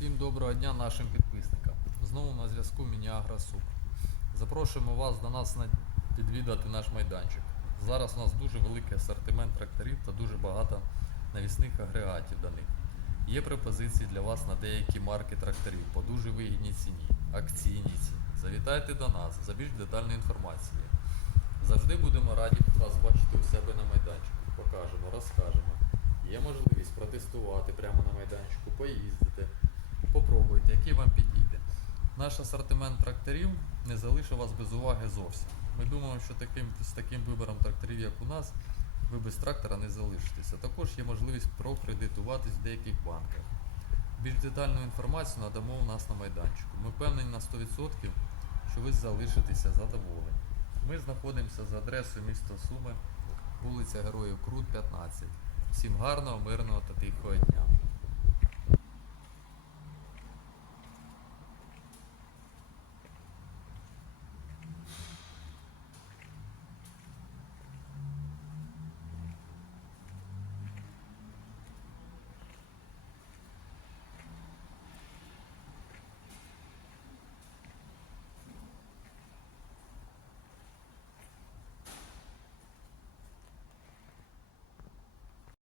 Всім доброго дня нашим підписникам. Знову на зв'язку Мініагра Суп. Запрошуємо вас до нас на відвідати наш майданчик. Зараз у нас дуже великий асортимент тракторів та дуже багато навісних агрегатів до них. Є пропозиції для вас на деякі марки тракторів по дуже вигідній ціні, акційній ціні. Завітайте до нас за більш детальною інформацією. Завжди будемо раді вас бачити у себе на майданчику. Покажемо, розкажемо. Є можливість протестувати прямо на майданчику, поїздити, який вам підійде. Наш асортимент тракторів не залишив вас без уваги зовсім. Ми думаємо, що таким, з таким вибором тракторів, як у нас, ви без трактора не залишитеся. Також є можливість прокредитуватись в деяких банках. Більш детальну інформацію надамо у нас на майданчику. Ми впевнені на 100%, що ви залишитеся задоволені. Ми знаходимося за адресою міста Суми, вулиця Героїв Крут, 15. Всім гарного, мирного та тихого дня.